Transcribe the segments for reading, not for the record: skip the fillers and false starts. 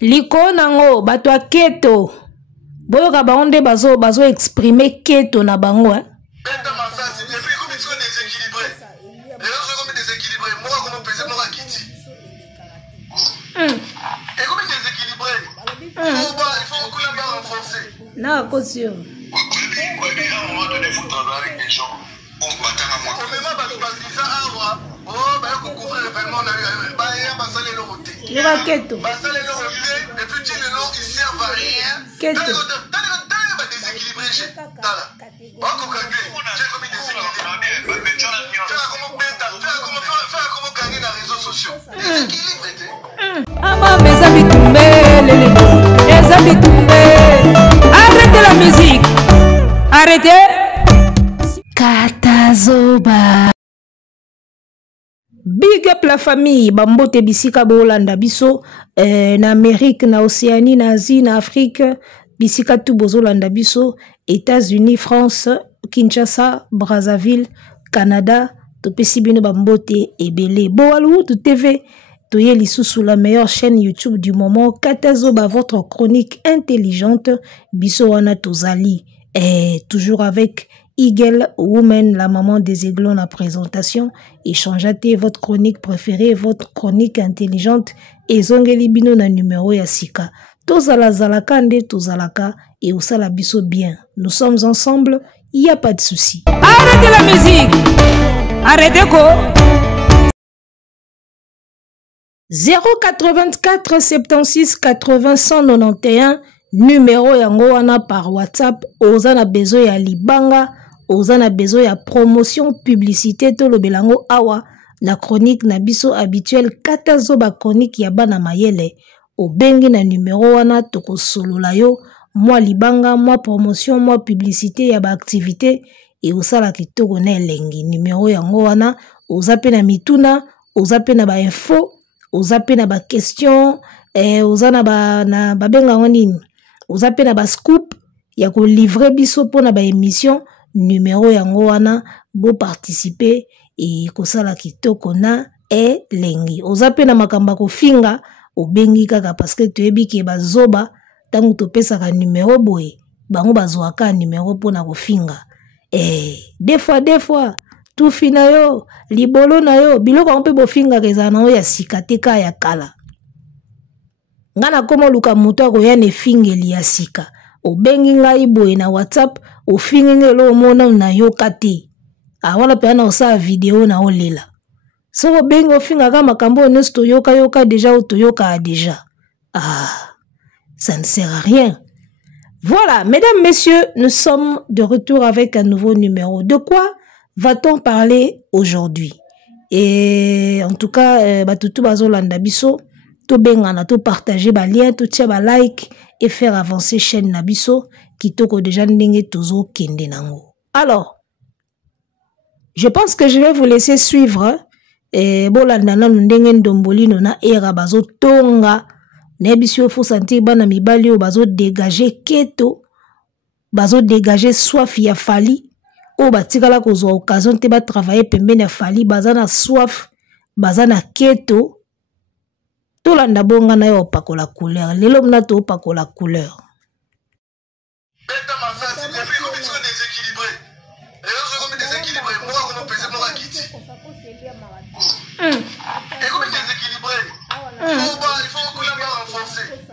liko nango bato keto boyoka bango nde bazo exprimer keto na bango hein. Non, à cause de... Arrêtez la musique. Arrêtez. Katazoba. Big up la famille. Bambote bisika bolanda biso na Amérique, na Océanie, na Asie, na Afrique. Bisika tout bozolanda biso. États-Unis, France, Kinshasa, Brazzaville, Canada. Topesi bino bambote ebele. Boalou tout TV. Toye lisusu la meilleure chaîne YouTube du moment. Katazoba, votre chronique intelligente. Biso wana tozali. Et toujours avec Eagle Woman, la maman des aiglons, la présentation. Échangeate votre chronique préférée, votre chronique intelligente. Et zongeli bino na numéro ya sika. Tozala zalaka nde tozalaka. Et osala biso bien. Nous sommes ensemble. Il n'y a pas de souci. Arrêtez la musique. Arrêtez quoi. 084 76 80 191 numéro yango wana par WhatsApp. Ozana besoin ya libanga, ozana besoin ya promotion, publicité to lobelango awa na chronique na biso habituel Katazoba chronique ya bana mayele. Obengi na numéro wana toko solola yo, moi libanga, moi promotion, moi publicité ya ba activité et osala kitoko na elengi. Numéro yango wana ozape na mituna, ozape na ba info, ozape na ba question, ozana na babenga nini, ozape na ba scoop ya ko livrer biso po na ba émission. Numéro yango wana bo participer et kosala kitoko na elengi. Ozape na makamba ko finga obengi kaka parce que toyebi ke bazoba tangu topesaka numéro boye bango bazwaka numéro po na ko finga. Des fois tout fina yo libolo na yo biloko mpe bofinga keza na yo ya sikateka ya kala ngana komo luka muto akoya ne fingeli ya sika obengi ngai boye na WhatsApp ofingi lo mona na yo kati awala pe na osa video na olela so obengi ofinga ka makambo nyonso toyoka déjà ou toyoka déjà. Ça ne sert à rien. Voilà, mesdames, messieurs, nous sommes de retour avec un nouveau numéro. De quoi va-t-on parler aujourd'hui? Et en tout cas, batutu bazolanda biso, to bengana, to partager ba lien, to tia ba like et faire avancer chaîne Nabiso qui toko déjà ndenge tozo kende nango. Alors, je pense que je vais vous laisser suivre. Et bolanda na ndenge ndomboli na era bazo tonga. Nebisio faut sentir bana mibali o bazo dégager keto, bazo dégager soif ya fali. O batikala kozwa occasion te ba travailler pembeni ya fali bazana soif bazana keto to landa bonga na yo pakola couleur lelo mna to pakola couleur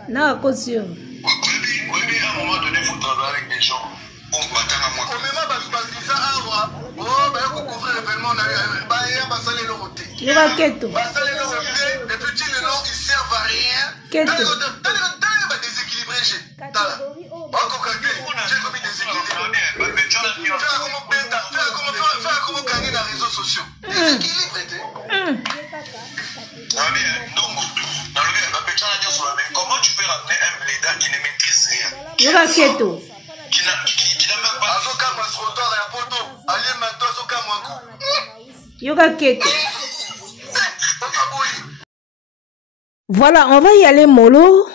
non à cause de oui, à un moment donné, il faut travailler avec des gens. On va t'en avoir. On va passer ça à voir. Oh, ben, on va couvrir l'événement. Il va keto. Les petits, les noms, ils servent à rien. Keto. Déséquilibré. J'ai commis déséquilibré. Faire comment gagner dans les réseaux sociaux. Déséquilibré. Comment tu peux ramener un blédard qui ne maîtrise rien? Il va keto. Qui n'a même pas Yoga keto. Voilà, on va y aller mollo,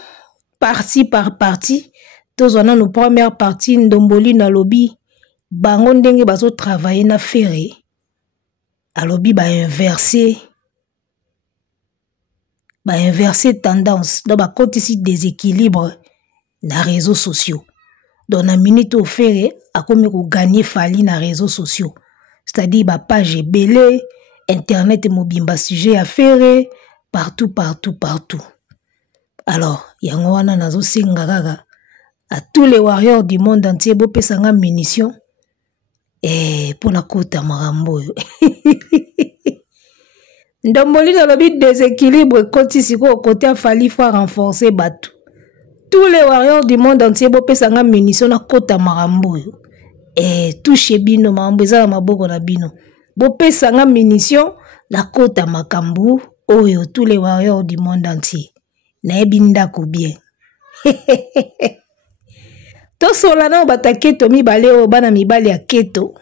partie par partie. Tous on a nos premières parties, ndomboli na lobby. Bango ndenge bazo travailler na ferré. A lobby ba inversé. ba inverser tendance donc ba kotisi déséquilibre na réseaux sociaux donc na minute ofere akomi ko gagner fali na réseaux sociaux c'est-à-dire ba page belé internet mobimba sujet à faire partout alors yango wana nazo singa kaka à tous les warriors du monde entier bo pesanga munition pour na kota marambo Ndomboli dans le but déséquilibre kotisi ko côté afali faut renforcer batu tous les warriors du monde entier bo pesanga munition na kota marambo touche bino marambo za maboko na bino bo pesanga munition na kota makambu oyo tous les warriors du monde entier na ebinda ko bien to solana bataketo mibale o bana mibale ya keto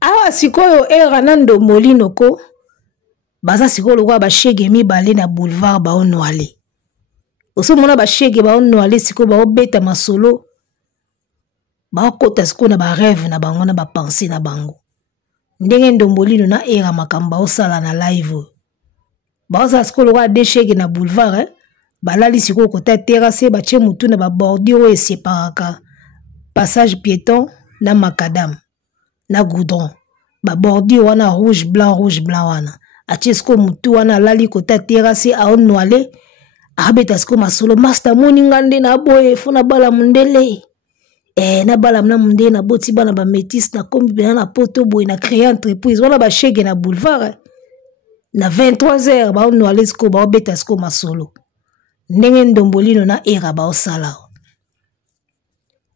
awa sikoyo era na Ndomboli noko baza sikoyo lokwa bashege mibale na boulevard baonwale osomona bashege baonwale sikoyo baobeta masolo baokota sikoyo na barêve na bango na bapense na bango ndenge Ndomboli na era makamba osala na live baosa sikoyo lokwa deshege na boulevard balali sikoyo kota terrasse batie mutu na babordure eseparaka passage piéton na macadam na goudron babordure wana rouge blanc wana atie sikoyo mutu wana alali kota terrasse aonwale abeta sikoyo masolo master moninga nde na boye funa bala mundele na bala mna mundele na boti bana ba métis na kombi bena na poto boye na créer entreprise wana ba shege na boulevard na 23h baonwale sikoyo baobeta sikoyo masolo ndenge Ndomboli na era baosala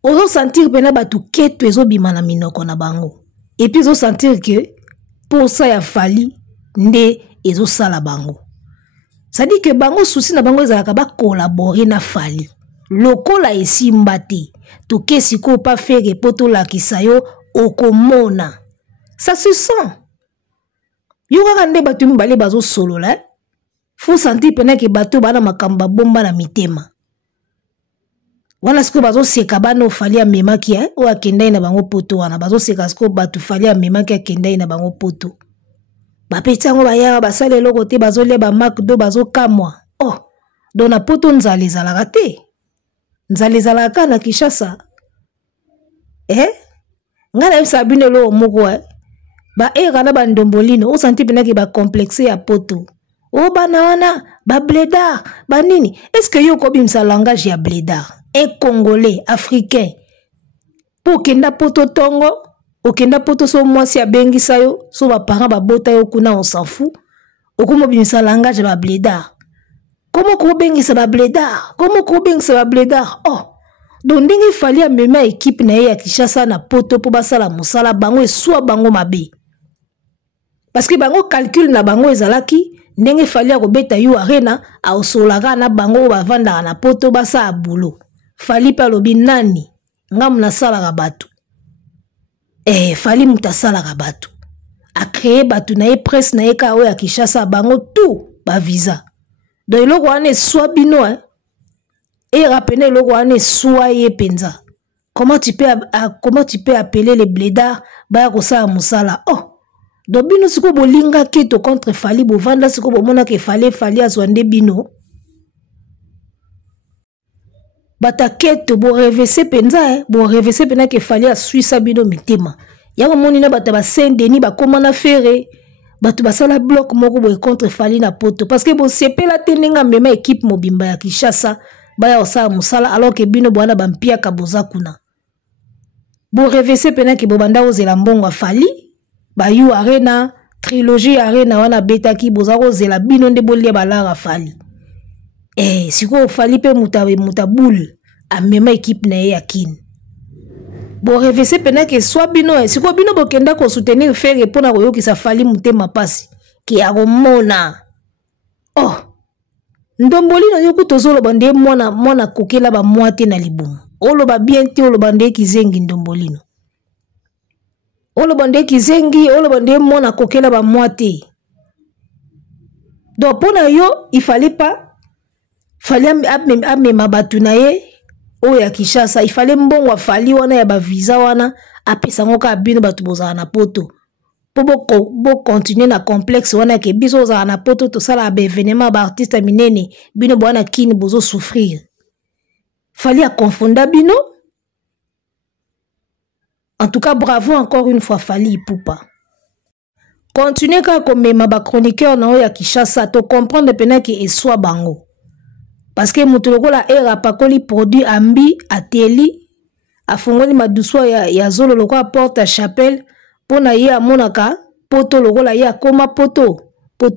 ozo sentir pena batu keto ezobima na minoko na bango et puis ozo sentir que pour ça ya fali nde ezosala bango ça dit que bango souci na bango ezalaka ba collaborer na fali lokola esimba te toke siko pa faire poto lakisa yo okomona ça se sent yo kaka nde batu mibale bazo solola faut sentir pena ke bato bana makamba bomba na mitema wana siko bazo seka bana ofali amemaki o akendai na bango poto wana bazo seka siko bato fali amemaki akendai na bango poto bapetango bayaka basala eloko te bazo leba McDo bazo kamwa dona poto nzale ezalaka te nzale ezalaka na Kinshasa nga na yebisa bino eloko moko ba era na bandombolino o senti pena ke ba complexe ya poto bana wana ba blédard ba nini est-ce que yo kobimisa langage ya blédard un congolais africain pour kenda poto tongo okenda poto so mwasi abengisa yo so ba parents ba bota yo kuna on s'en fout okomobimisa langage ba blédard comment ko bengisa ba blédard donc ndenge fali amema équipe na ye ya Kinshasa na poto po basala musala bango eswa bango mabe parce que bango calcul na bango ezalaki ndenge fali akobeta yu arena aosolaka na bango bavandaka na poto basa bulo fali pa lobi nani ngamu nasalaka batu fali mutasalaka batu a créer batu na ye presse na ye ka oyo ya Kinshasa bango tout ba visa donc eloko wana eswa bino rapene eloko wana eswa ye penza comment tu peux appeler les blédards baya kosala musala donc bino siko bolinga keto contre fali bovanda siko bomona ke fali azwande bino bata keto bo revese penza bo revese pena ke fali aswisa bino mitema yango moni na bata ba Saint-Denis ba komana fere batu basala bloc moko bo contre fali na poto parce que bo sepela tenenga mema équipe mobimba ya Kinshasa baya osala musala alors que bino bwana bampia kaboza kuna bo revese pena ke bo banda ozela mbongo fali bayu arena trilogie arena wana betaki bozako zela bino nde bolia balara fali siko fali pe mutaboul amema équipe na ye ya kin bo revese pena ke soit bino siko bino bokenda ko soutenir faire pona koyokisa fali mutema pasi ki akomona Ndomboli na yoku tozolo bande mwana kokela ba mwate na libumu oloba bien te oloba nde kizengi Ndombolino olobande kizengi olobande mona kokela ba mwate donc pona yo il fallait amema batu na ye oyo ya Kinshasa il fallait mbongo fali wana ya ba visa wana apesa ngoka bino batu bozala na poto pour continuer na complexe wana ke biso za na poto to sala ba événement ba artiste minene bino bwana kini bozo souffrir fallait à confondre bino. En tout cas, bravo encore une fois Fally Ipupa. Continuez quand comme ma chroniqueur na ya Kishasa to comprendre pena ki eswa bango. Parce que mutuloko la era pakoli produit ambi ateli afungoli maduswa ya zolo loko a porte à chapelle pona ye amonaka poto loko la ya koma poto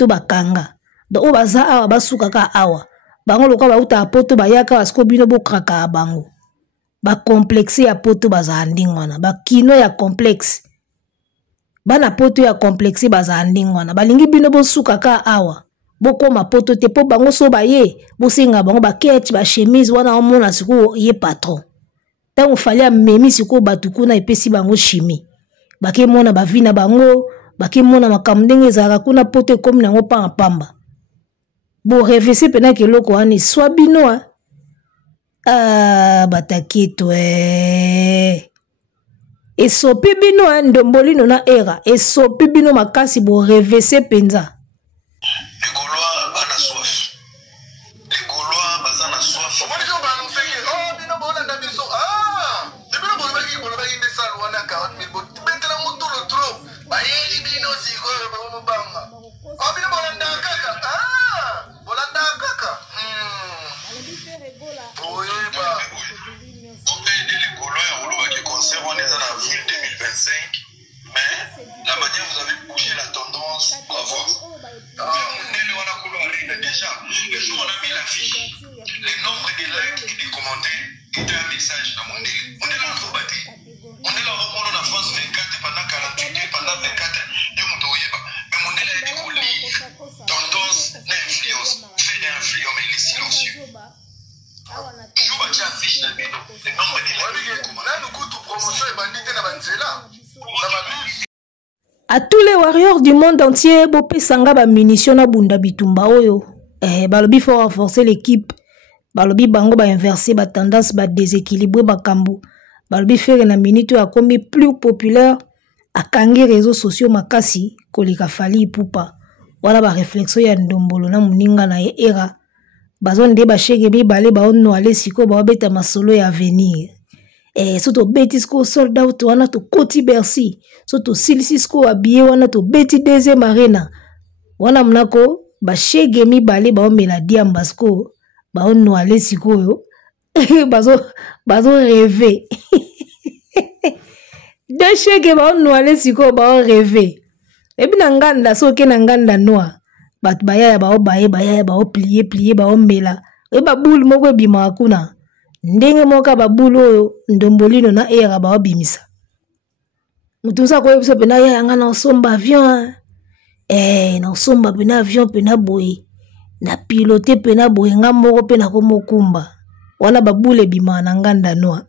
bakanga. Donc baza awa basuka ka awa. Bango loko ba uta poto bayaka asko bino bo kraka bango. Ba complexe ya poto baza ndingwana ba kino ya complexe bana poto ya complexe baza ndingwana balingi bino bo suka ka awa bokoma poto te po bango so baye bosinga bango ba ketch ba chemise wana omona siku ye patron tango fallait memi siku batukuna epesi bango chimie bake mona ba vina bango bake mona makamndenge za kuna poto comme nango pa pamba bo revese pena ke loko ani swa bino batakito esopi bino ndombolino na era esopi bino makasi bo revese penza les Gaulois bana soif les Gaulois bazana soif omoni jo bana mfeke bino bolanda biso bino bolobaki de salwana 40 000 bot betela mutulu trop bayeli bino siko bamobanga bino bolanda kaka on est en avril 2025, mais la manière vous avez bougé la tendance, bravo. Déjà, le jour où on a mis l'affiche, les nombres de likes et des commentaires étaient un message dans mon délire. On est là en Zobaté. On est là en France 24 pendant 48 heures, pendant 24 heures. Mais mon délire a dit qu'on lit tendance d'influence, fait d'influence, mais il est silencieux. À tous les warriors du monde entier, bopé sanga ba munition na bunda bitumba oyo. Balobi faut renforcer l'équipe. Balobi bango ba inverser ba tendance ba déséquilibrer ba kambu. Balobi faire na minute a commis plus populaire a kangi réseaux sociaux makasi kolika Fally Ipupa. Wala ba réflexion ya ndombolo na muninga na era. Bazon de ba chege bi balé ba onno ale siko ba beta masolo ya avenir. Soto beti sko sold out wana to koti Bercy. Soto silisi sko habillé wana to beti deuxième arena. Wana mnako ba chege mi balé ba omela diamba sko ba onno ale siko yo. bazo rêver. De chege ba onno ale siko ba rêver. Ebi na nganda so ke na nganda noa. Bat baya ba o baye baya ba o plier ba o mela. Eba boule moko bima kuna. Ndenge moka ba boule oyo ndombolino na era ba o bimisa. Mutusa ko yebisa pena ya nga na osomba avion. Na osomba pena avion pena boye. Na pilote pena boye nga moko pena ko mokumba. Wana ba boule bima na nganda noa.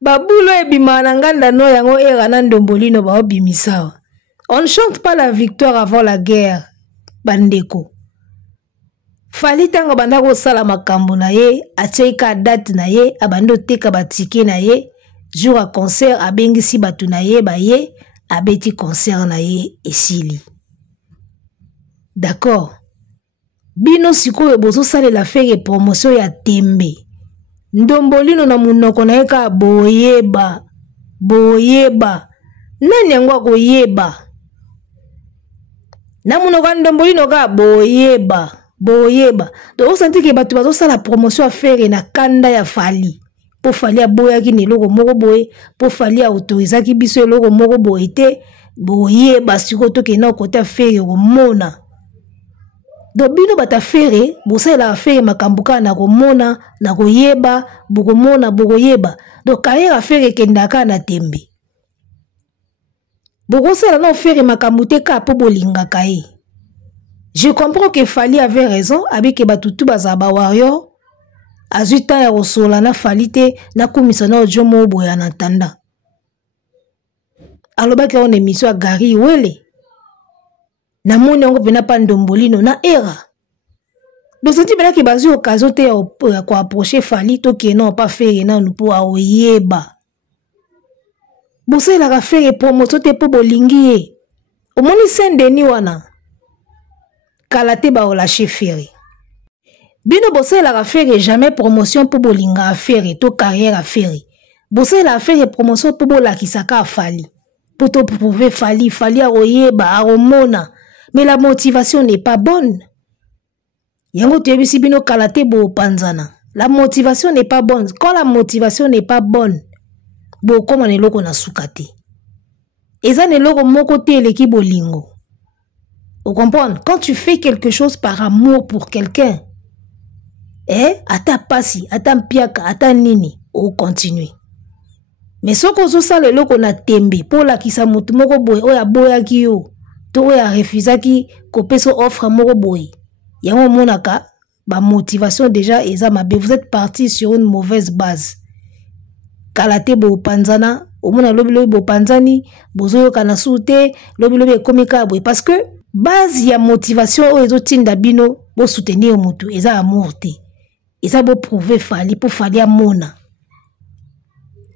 Ba boule bima na nganda noa yango era na ndombolino ba o bimisa. On ne chante pas la victoire avant la guerre, bandeko. Fally tango bandako sala makambo na ye, ateka date na ye, abando teka batike na ye, jour à concert abengisi batu na ye ba ye, abeti concert na ye esili. D'accord. Bino sikoyo bozo sale la fere promotion ya tembe. Ndombolino na munoko na ye ka boyeba. Nani yango akoyeba? Namuno ka ndombolino ka boyeba. Donc on senti que batu bazo sala promotion à faire na kanda ya Fally. Po Fally aboya ki neloko moko boye, po Fally autoriser ki biso eloko moko boye te, boyeba siko to ke na côté faire mona. Donc bino bata faire, bo sala faire makambuka na ko mona, na ko yeba, boko mona, boko yeba. Donc kaya faire ke ndaka na tembe. Boko sala na faire makamute ka po bolinga kai. Je comprends que Fally avait raison, avec batutu bazaba warrior. Azuta ya rosola na Fally te na komisana ojomo boya na tanda. Aloba ke on émission Gary Wele. Na moni yango pena pa ndombolino na era. Donc senti bena ke bazu occasion te ya ko approcher Fally to ke non pas faire na nous pour oyeba. Bosse la faire promotion te po bolingi. Omoni Saint-Denis wana. Kalate ba olache Ferry. Bino bosse la faire jamais promotion po bolinga affaire to carrière affaire. Bosse la faire promotion po bolakisaka afali. Pour te prouver fali a oyeba a omona. Mais la motivation n'est pas bonne. Yango te bisi bino kalate bo panzana. La motivation n'est pas bonne. Quand la motivation n'est pas bonne, bo comme on est loko na sukate. Eza ne loko moko te eleki bolingo. Vous comprenez? Quand tu fais quelque chose par amour pour quelqu'un, ata pasi, ata mpiaka, ata nini, ou continue. Mais ce qu'on ça le loko na tembe pour la kisa mutu moko boy oya boya ki yo to oya refusa ki kopeso offre moko boy. Yango monaka ba motivation déjà eza mabe, vous êtes parti sur une mauvaise base. Kalate bo panzana, omona lobi lobi bo panzani, bozo kana soute, lobi lobi komika boy parce que base ya motivation o ezo tinda bino bo soutenir mutu eza amour te. Eza bo prouver fali pour fali amona.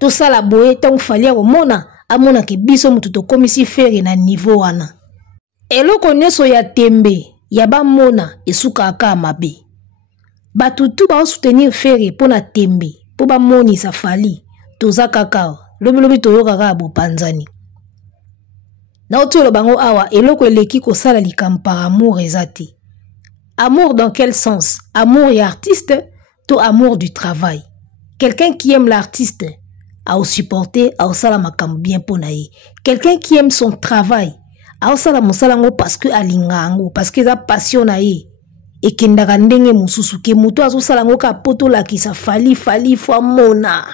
Tout ça la boye tant fali amona amona ke biso mutu to komisi faire na niveau wana. Eloko nyeso ya tembe ya ba mona esuka aka mabe. Batutu ba soutenir faire pour na tembe pour ba moni sa fali toza kaka lobi lobi toyoka ka bo panzani. Na otolo bango awa eloko eleki ko sala likam par amour ezati. Amour dans quel sens? Amour et artiste, to amour du travail. Quelqu'un qui aime l'artiste a au supporter, a au sala makam bien ponaye. Quelqu'un qui aime son travail, a au sala mosalango parce que alingango, parce que a passion naye. Et kendaka ndenge mususu ke muto azo salango ka poto la ki sa fali fo mona.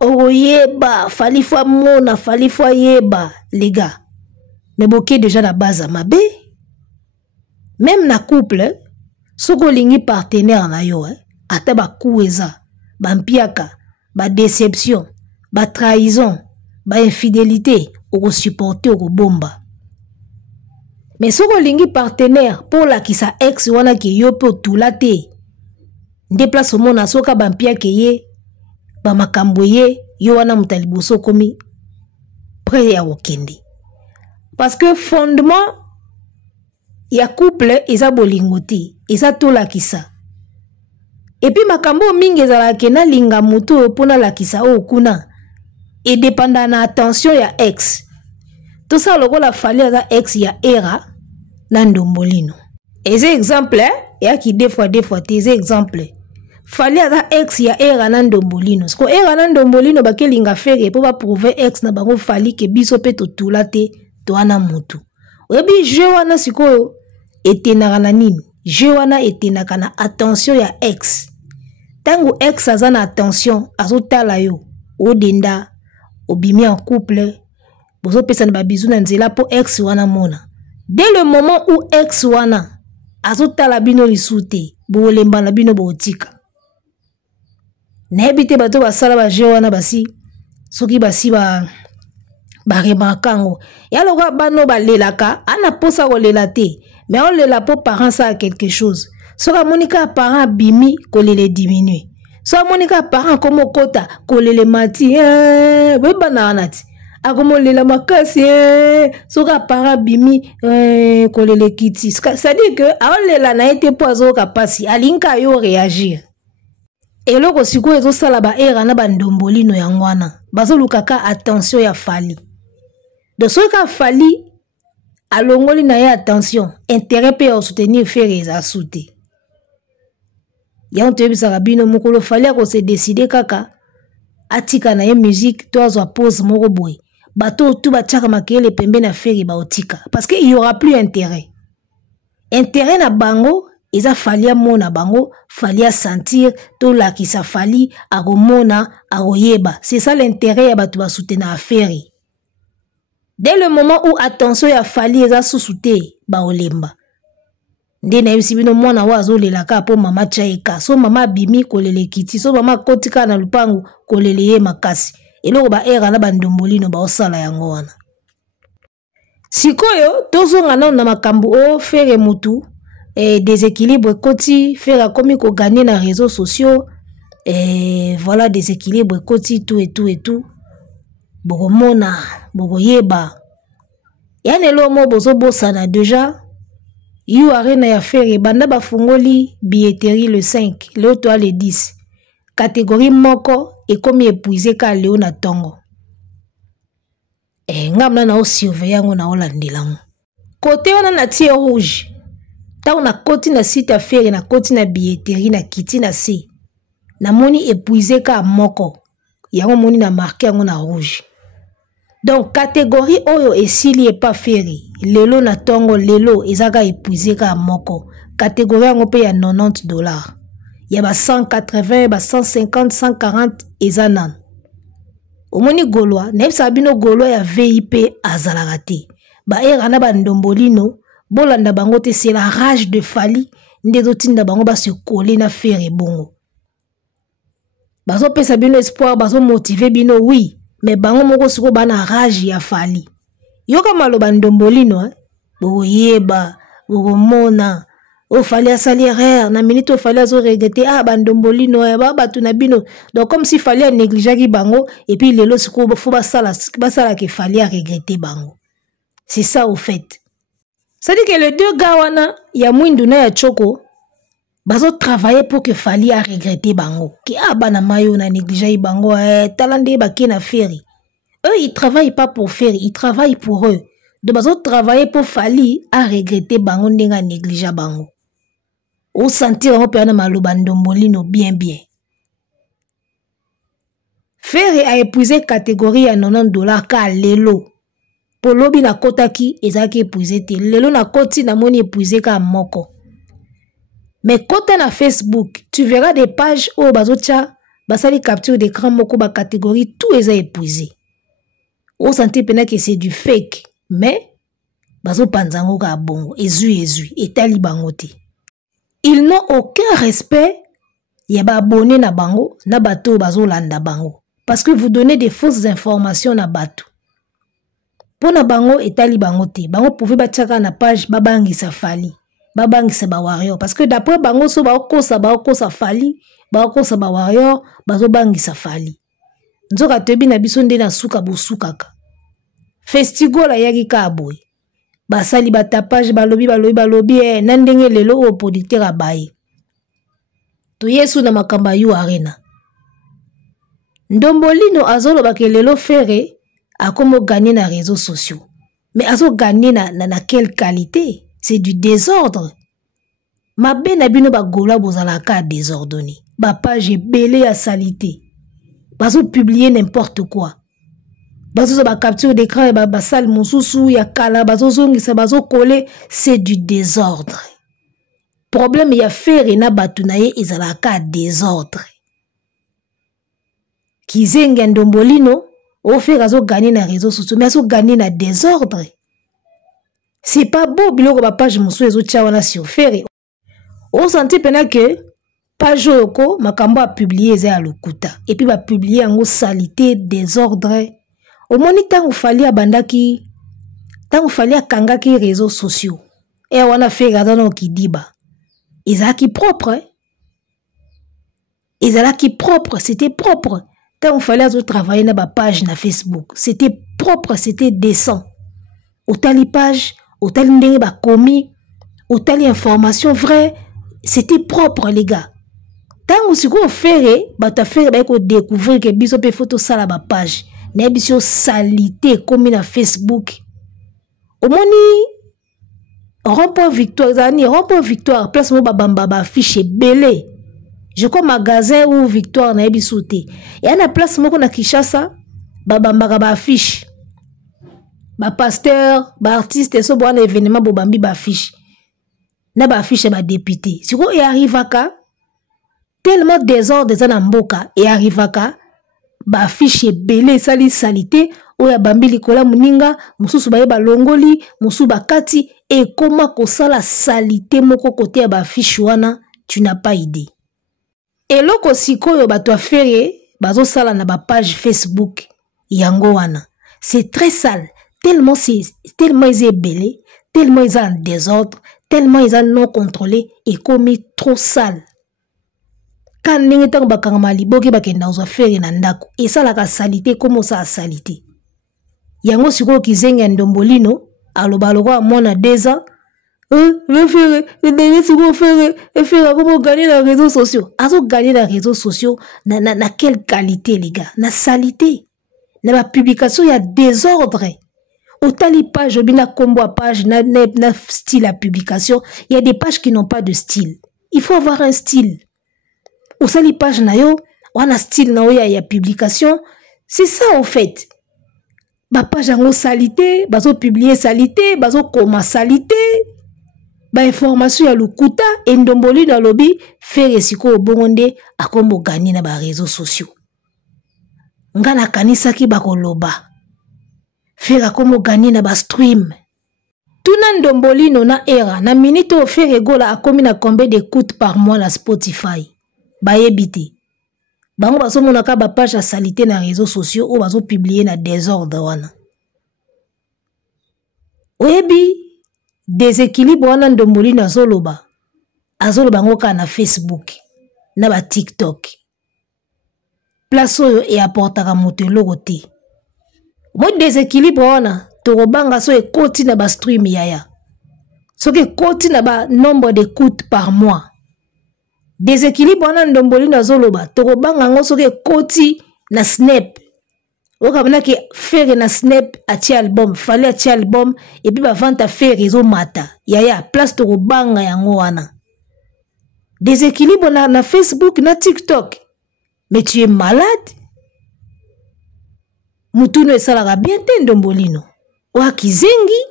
Oyeba, fali fo mona, fali fo yeba, les gars. Mais boké déjà la base à ma bé. Même na couple, soko lingi partenaire na yo, ata ba kueza, ba mpiaka, ba déception, ba trahison, ba infidélité, oko supporter oko bomba. Mais soko lingi partenaire pour la ki sa ex wana ki yo po tulate. Déplace mona soka ba mpiaka ye, ba makambo ye, yo wana mutaliboso komi près ya okende. Parce que fondement ya couple eza bolingoti, eza to la kisa. Et puis makambo mingi ezala kena linga mutu pona la kisa o kuna. Et dépendant na attention ya ex. Tout ça logo la fali za ex ya era na ndombolino. Eze exemple ya ki deux fois tes exemple. Fali za ex ya era na ndombolino. Sko era na ndombolino ba kelinga fere po ba prouver ex na bango fali ke biso pe to tulate to ana mutu. Oyebi je wana sikoyo etenaka na nini? Je wana etenaka na attention ya ex. Tango ex aza na attention, azotala yo, odenda, obimi en couple, bozo pesa na babizou na nzela po ex wana mona. Dès le moment où ex wana azotala bino lisute, bolemba na bino botika. Na ebite bato basala ba je wana basi, soki basi ba remarkango. Ya loka bano ba lelaka, ana posa ko lelate. Mais on le la pour parents ça a quelque chose. Soit Monica parents bimi kolele diminue. Soit Monica parents comme kota kolele mati we bananati. Akomo lela makasi soit parents bimi kolele kiti. Ça dit que on lela na été poiso kapasi alinka yo réagir. Et loko siko ezo sala ba era na bandombolino ya ngwana. Bazo lukaka attention ya fali. De ce ka fali alongoli na ye attention, intérêt pe au soutenir faire eza souté. Ya on te bisaka bino mokolo fali ko se décider kaka atika na ye musique to azo pose moko boy. Bato tout ba tchaka makele pembe na faire ba otika parce que il y aura plus intérêt. Intérêt na bango eza fali a mona bango, fali a sentir to la ki sa fali a komona a oyeba. C'est ça l'intérêt ya bato ba soutenir affaire. Dès le moment où attention ya fali eza susute ba olemba. Nde na yebisi bino mwana wa azolelaka po mama chaika. So mama bimi kolele kiti. So mama kotika na lupangu kolele ye makasi. Eloko ba era na bandombolino ba osala yango wana. Sikoyo tozonga na makambo o faire mutu déséquilibre koti faire komi ko gagner na réseaux sociaux voilà déséquilibre koti tout et tout. bokomona bokoyeba yana lomo bozo bosana déjà yu arena ya fere banda bafungoli billetterie le 5 le to le 10 catégorie moko ekomi épuisé ka leo na tongo ngamna na o surveiller yango na olandelango côté wana na tie rouge ta na koti na site ya fere na koti na billetterie na kiti na se na moni épuisé ka moko yango moni na marqué yango na rouge. Donc catégorie oyo esili e pas fere lelo na tongo lelo ezaka épuisé ka moko catégorie yango pe ya $90 ya ba 180 ba 150 140 ezanan omoni golwa na yebisa bino golwa ya VIP azalaka te ba era na ba ndombolino bolanda bango te c'est la rage de Fally ndezo tinda bango ba se coller na fere bongo bazo pesa bino espoir bazo motiver bino oui mais bango moko siko bana rage ya Fally yoka maloba ndombolino boyeba bokomona o Fally asali erreur na minute o Fally azo regretter bandombolino ba batu na bino donc comme si Fally a négligé bango et puis lelo siko faut basala ke Fally a regretter bango. C'est ça au fait. Ça dit que les deux gars wana ya Mwindu na ya Choko bazo travailler pour que Fally a regretté bango ki bana mayo na négligé bango talande baki na feri. Eux ils travaillent pas pour faire, ils travaillent pour eux. De bazo travailler pour Fally a regretté bango ndenga négligé bango. Ou sentir on peut na maloba ndombolino bien. Feri a épuisé catégorie à $90 ka lelo. Pour lobi na kotaki ezaki épuisé te lelo na koti na moni épuisé ka moko. Mais côté na Facebook, tu verras des pages où bazocha basali capture d'écran moko ba catégorie tout est épuisé. Au senti pena que c'est du fake, mais bazo panzango ka bongo ezui etali bango te. Ils n'ont aucun respect ya ba abonné na bango na bato bazo landa bango parce que vous donnez des fausses informations na bato. Pona bango etali bango te, bango pouvez batchaka na page babangisa Fally. Babangisa ba warrior parce que d'après bango so ba kosa Fally ba kosa ba warrior bazo bangisa Fally nzoka tebi na biso nde na suka bosukaka festival la yaki ka boy basali batapage balobi na ndenge lelo o producteur abaye to yesu na makamba yu arena ndombolino azolo bakelelo fere akomo gagner na réseaux sociaux mais azo gagner na quelle qualité? C'est du désordre. Ma bena bino ba gola bozalaka désordonné. Ba page belé à salité. Bazo publier n'importe quoi. Bazo ba capture d'écran et ba sal mususu ya kala bazo zongisa bazo coller, c'est du désordre. Problème ya faire na batu na ye ezalaka désordre. Kizenga ndombolino o faire azo gagner na réseaux sociaux mais azo gagner na désordre. C'est pas beau biloko ba page musu ezo tia wana sur fere. On sentit pena que page yoko makambo a publier eza ya lokuta et puis ba publier yango salité désordre. Au moni tango Fally abandaki tango Fally akangaki réseaux sociaux. Et wana fere azana kidiba. Ezalaki propre. Ezalaki propre, c'était propre. Tango Fally azo travailler na ba page na Facebook, c'était propre, c'était décent. Otali page Otali ndenge ba komi, otali information vraie, c'était propre les gars. Tango siko fere, bata fere ba ko découvrir que biso pe photo sala ba page, na biso salité comme na Facebook. Omoni rond-point Victoire, zani rond-point Victoire, place mo ba bamba ba affiche belé. Je crois magasin ou Victoire na biso te. Et na place moko na Kinshasa, ba bamba ba affiche. Ba pasteur, ba artiste so bo na événement bo bambi ba affiche. Na ba affiche ba député. Siko e arrivaka tellement désordre za na mboka e arrivaka ba affiche belé sali salité o ya bambi likola muninga mususu ba yeba longoli musu ba kati e koma ko sala salité moko côté ya ba affiche wana tu n'as pas idée. Et loko sikoyo bato afere bazo sala na ba page Facebook yango wana. C'est très sale. Tellement ils est belé, tellement ils ont en désordre, tellement ils ont non contrôlé et commis trop sale. Quand n'engagez pas bakanga maliboke bakenda ozo faire na ndako et ça la salité comment ça a salité. yango siko kizenga ndombolino aloba lokwa mwana 2 ans faire comment gagner les réseaux sociaux. Azo gagner les réseaux sociaux na quelle qualité les gars? Na salité. Na la publication il y a désordre. Autant les pages bina combo page na style à publication, il y a des pages qui n'ont pas de style. Il faut avoir un style. Autant les pages na yo, on a style na yo ya publication, c'est ça au fait. Ba page en salité, bazo publier salité, bazo koma salité. Ba information ya lukuta endomboli na lobby faire siko bonde akombo gagner na ba réseaux sociaux. Ngana kanisa ki bakoloba. Faire akombo gagner na ba stream. Tuna ndomboli na era na minute o faire egola akomi na combien d'écoutes par mois na Spotify. Ba yebite. Bango baso monaka ba page à salité na réseaux sociaux ou baso publier na désordre wana. Oyebi déséquilibre wana ndomboli na zoloba ngoka na Facebook na ba TikTok place oyo e apportaka moto eloko te mo déséquilibre wana torobanga so ekoti na ba stream yaya soki ekoti na ba nombre d'écoutes par mois déséquilibre wana ndomboli na zoloba torobanga ngo soki ekoti na Snap. Okabana ki faire na Snap ati album, fallait ati album et puis ba vente faire réseau mata. Yaya place to banga yango wana. Déséquilibre na Facebook na TikTok. Mais tu es malade? Mutuno esalaka bien te ndombolino. Wa kizengi.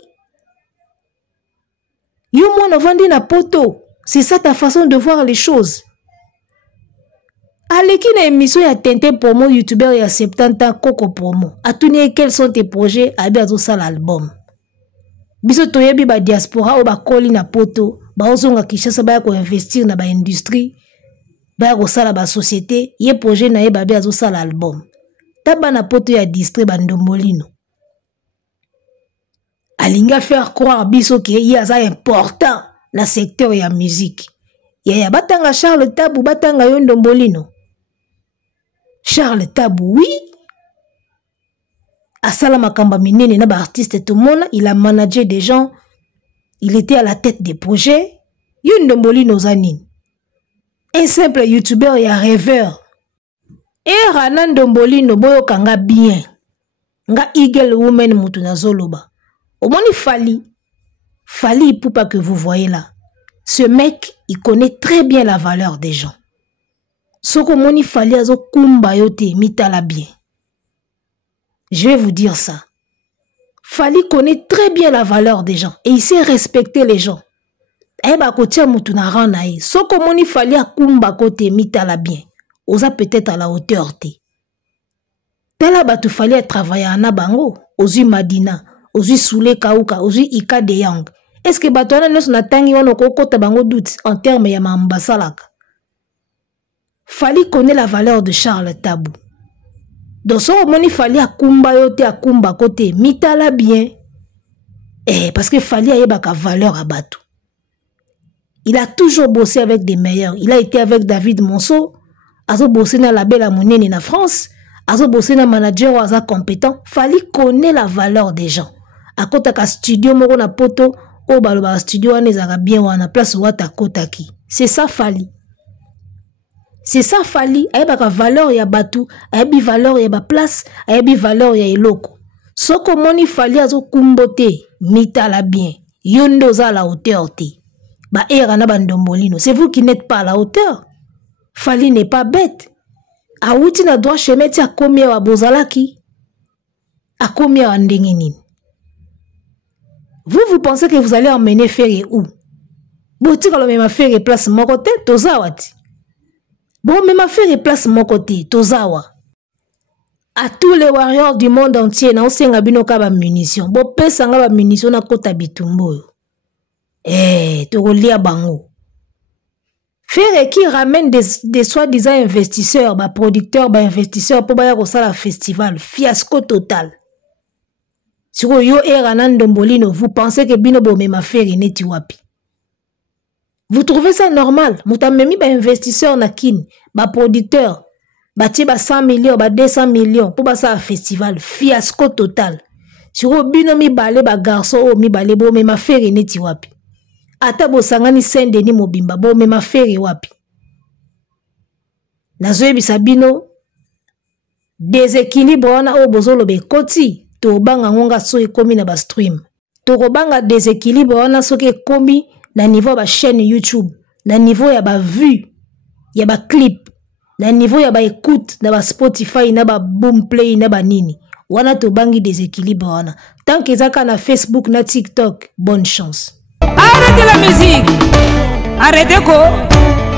Yo mwana vandi na poto. C'est ça ta façon de voir les choses. Aleki na émission ya Tente Promo YouTuber ya 70 ans Coco Promo. Atuni quels sont tes projets abi azo sala album. Biso toyebi ba diaspora o ba koli na poto, ba ozonga Kinshasa ba ko investir na ba industrie, ba ko sala ba société, ye projet na ye ba bi azo sala album. Taba na poto ya district ba ndombolino. Alinga faire croire biso ke ye aza important na secteur ya musique. Ya batanga Charles Tabu batanga yo ndombolino. Charles Tabu, oui. Asala makamba minene na ba artiste tout le monde, il a managé des gens, il était à la tête des projets. Yondombolino zanine. Un simple YouTuber et un rêveur. Et Rana Ndombolino boyo kanga bien. Nga Eagle Woman mutuna zoloba. Au moins il Fali Poupa que vous voyez là. Ce mec, il connaît très bien la valeur des gens. Soko moni fali azo kumba yote mitala bien. Je vais vous dire ça. Fali connaît très bien la valeur des gens et il sait respecter les gens. Eba kotia mutu na rana e. Soko moni fali akumba kote mitala bien. Oza peut-être à la hauteur te. Tela batu fali travailler na bango. Ozu Madina, ozu Soule Kauka, ozu Ika de Yang. Est-ce que batu wana nesu na tangi wana kokota bango doute en termes ya mambasalaka? Fali connaît la valeur de Charles Tabu. Donc, son moni Fali akumba yote akumba kote mitala bien. Parce que Fali a yebaka valeur à Batou. Il a toujours bossé avec des meilleurs. Il a été avec David Monceau. Azo bossé na label à Monene na France. Azo bossé na manager aza compétent. Fali connaît la valeur des gens. A kota ka studio moko na poto. O baloba studio ane zaka bien wana place wata kota ki. C'est ça Fali. C'est ça Fali, ayebaka valeur ya batu, ayebi valeur ya ba place, ayebi valeur ya eloko. Soko moni Fali azo kumbote, mitala bien. Yondo za la hauteur te. Ba era na bandombolino, c'est vous qui n'êtes pas à la hauteur. Fali n'est pas bête. Awuti na droit chemin ti akomi wa bozalaki. Akomi wa ndenge nini. Vous pensez que vous allez emmener faire où? Boti kalo mema faire place moko te tozawati. Bon, mais ma faire place mon côté, Tozawa. À tous les warriors du monde entier, na osenga bino ka ba munitions. Bon, pesanga ba munitions na kota bitumbo. Tokolia bango. Faire qui ramène des soi-disant investisseurs, ba producteurs, ba investisseurs pour baya ko sala festival, fiasco total. Si yo era na ndombolino, vous pensez que bino bo mema faire neti wapi? Vous trouvez ça normal? Moutamemi ba investisseur na kin, ba producteur, ba tie ba 100 millions, ba 200 millions pour ba ça festival, fiasco total. siko bino mibale ba garçon o mibale bo mema fere neti wapi ata bosangani Saint-Denis Mobimba bo mema fere wapi nazoyebisa bino déséquilibre wana o bozoloba ekoti tobanga ngonga so ekomi na ba stream tokobanga déséquilibre wana soki ekomi na niveau ba chaîne YouTube na niveau ya ba vue ya ba clip na niveau ya ba écoute na ba Spotify na ba Boomplay na ba nini wana tobangi déséquilibre wana tant que ezaka na Facebook na TikTok bonne chance. Arrêtez la musique, arrêtez quoi.